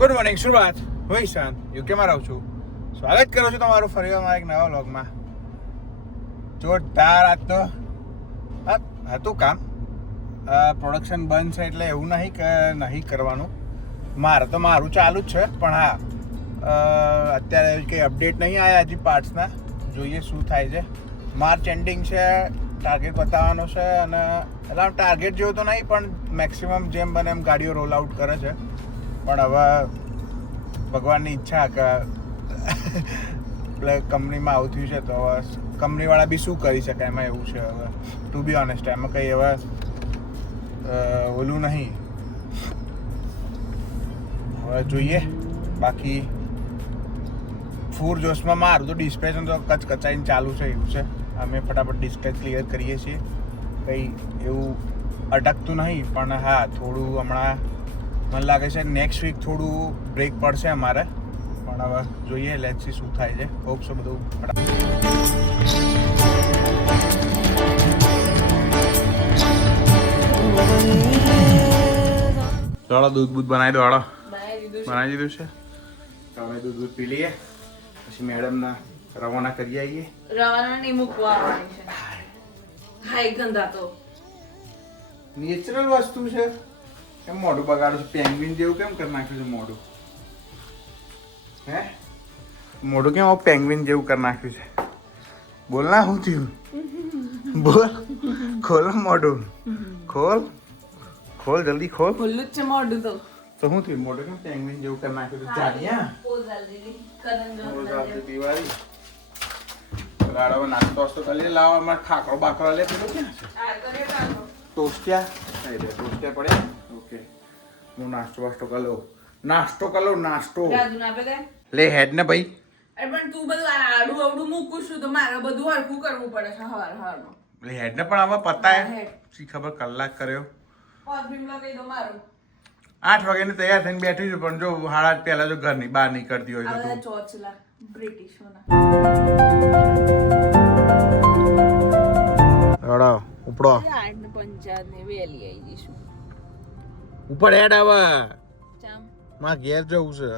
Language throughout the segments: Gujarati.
ગુડ મોર્નિંગ સુરત હું ઈશાન યુકેમાં રહું છું. સ્વાગત કરું છું તમારું ફરી અમારા એક નવા વ્લોગમાં. જોરદાર આજ તો હતું કામ. પ્રોડક્શન બંધ છે એટલે એવું નહીં કે નહીં કરવાનું. મારું ચાલુ જ છે, પણ હા અત્યારે કંઈ અપડેટ નહીં આવ્યા હજી પાર્ટ્સના. જોઈએ શું થાય છે. માર્ચ એન્ડિંગ છે, ટાર્ગેટ બતાવવાનો છે, અને એટલે ટાર્ગેટ જેવું તો નહીં, પણ મેક્સિમમ જેમ બને એમ ગાડીઓ રોલ આઉટ કરે છે. પણ હવે ભગવાનની ઈચ્છા કે એટલે કંપનીમાં આવું થયું છે, તો હવે કંપનીવાળા બી શું કરી શકે એમાં. એવું છે હવે ટુ બી ઓનેસ્ટ, એમાં કંઈ હવે ઓલું નહીં. હવે જોઈએ. બાકી ફૂર જોશમાં મારું તો ડિસ્પેચ તો કચાઈને ચાલુ છે. એવું છે, અમે ફટાફટ ડિસ્પેચ ક્લિયર કરીએ છીએ. કંઈ એવું અટકતું નહીં. પણ હા, થોડું હમણાં મને લાગે છે નેક્સ્ટ વીક થોડું બ્રેક પડશે અમારે. પણ હવે જોઈએ, લેટ્સ સી શું થાય છે. હોપ સો બધું ચાલો દૂધ બનાવી દો. હાડો બનાવી દીધું છે. તો અમે દૂધ પી લઈએ, પછી મેડમના રવાના કરી આવીએ. રવાના નહીં મૂકવા આવવાની છે. હાય ગંદા તો નેચરલ વસ્તુ છે. કેમ મોઢું બગાડું છે? પેંગ્વિન જેવું કેમ કરી નાખ્યું છે મોઢું? હે, મોઢું કેમ પેંગ્વિન જેવું કરી નાખ્યું છે? બોલ ના, શું થયું? બોલ, ખોલ મોઢું, ખોલ ખોલ, જલ્દી ખોલ. ખુલ્લું જ છે મોઢું તો. તો શું થયું? મોઢું કેમ પેંગ્વિન જેવું કરી નાખ્યું છે? જાડિયા દિવાળી ગાડો નાસ્તો વાસ્તો કરી લાવો. અમારે ખાકરો બાકરો લે પેલો ક્યાં છે? ટોસ્ટિયા ટોસ્ટિયા પડે. ઓકે, હું નાસ્તો વાસ્તો કરી લઉં. નાસ્તો લે હેડ ને ભાઈ. અરે પણ તું બધું આડું અવડું મૂકું છું તો મારે બધું હરખું કરવું પડે છે હવારમાં. લે હેડ ને પણ હવે પતાય. શી ખબર કલાક કર્યો. પરફ્યુમ લગાવી દો મારું. 8 વાગ્યાની તૈયાર થઈને બેઠી છું, પણ જો 8:30 પહેલા જો ઘરની બહાર નીકળતી હોય તો તું. ચોચલા બ્રિટિશોના રડો ઉપડો. 8:50 ને વેલી આવી જઈશું. ઉપર હેડ હવે. ચામ માં ઘેર જવું છે.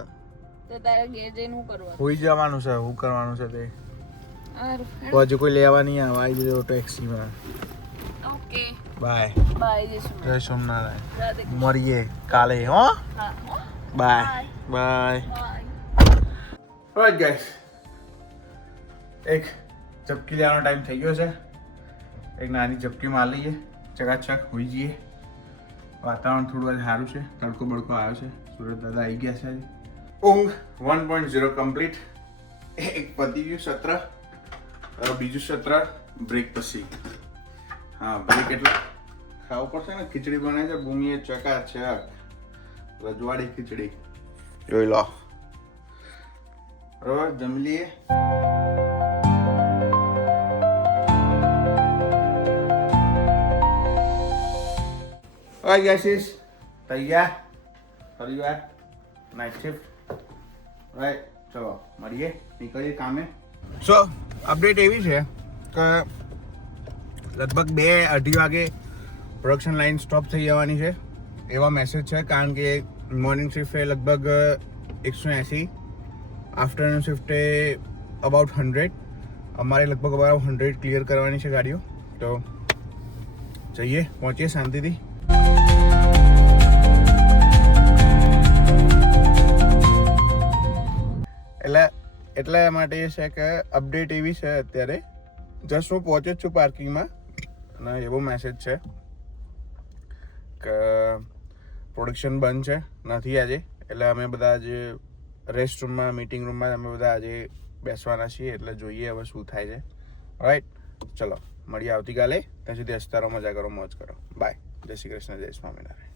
તો તારે ઘેર જઈને શું કરવાનું? હોઈ જવાનું છે. શું કરવાનું છે તે હારું, હજુ કોઈ લેવા નહીં આવે. આવી જજો ટેક્સીમાં. ઓકે બાય બાય જઈશું. જય સોમનારાયણ. રાધે કૃષ્ણ. મળીએ કાલે. હો, હા bye bye. Bye. Alright guys, એક ઝપકી લેવાનો ટાઈમ થઈ ગયો છે. એક નાની ઝપકી માર લઈએ, ચકાચક હોઈ જઈએ. વાતાવરણ થોડું આજે સારું છે. તડકો બડકો આવ્યો છે. સુરત દાદા આવી ગયા છે. ઊંઘ 1.0 કમ્પ્લીટ. એક પતી ગયું સત્ર. હવે બીજું સત્ર બ્રેક પછી. હા, બ્રેક એટલે ખાવું પડશે ને. ખીચડી બને છે ભૂમિએ ચકાચક. રજવાડી ખીચડી જોઈ લો. બરોબર, જમી લઈએ. Alright guys, તૈયાર ફરીવાર નાઇટ શિફ્ટ. રાઈટ, ચલો મળીએ, નીકળીએ કામે. સો અપડેટ એવી છે કે લગભગ 2-2:30 વાગે પ્રોડક્શન લાઇન સ્ટોપ થઈ જવાની છે એવા મેસેજ છે. કારણ કે મોર્નિંગ શિફ્ટ એ લગભગ 180, આફ્ટરનૂન શિફ્ટ એ અબાઉટ 100. અમારે લગભગ અબાઉટ 100 ક્લિયર કરવાની છે ગાડીઓ. તો જઈએ, પહોંચીએ શાંતિથી. એટલા માટે એ છે કે અપડેટ એવી છે અત્યારે. જસ્ટ હું પહોંચ્યો જ છું પાર્કિંગમાં, અને એવો મેસેજ છે કે પ્રોડક્શન બંધ છે, નથી આજે. એટલે અમે બધા આજે રેસ્ટ રૂમમાં, મીટિંગ રૂમમાં અમે બધા આજે બેસવાના છીએ. એટલે જોઈએ હવે શું થાય છે. રાઈટ, ચલો મળીએ આવતીકાલે. ત્યાં સુધી હસતા રહો, મજા કરો, મોજ કરો. બાય. જય શ્રી કૃષ્ણ, જય સ્વામિનારાયણ.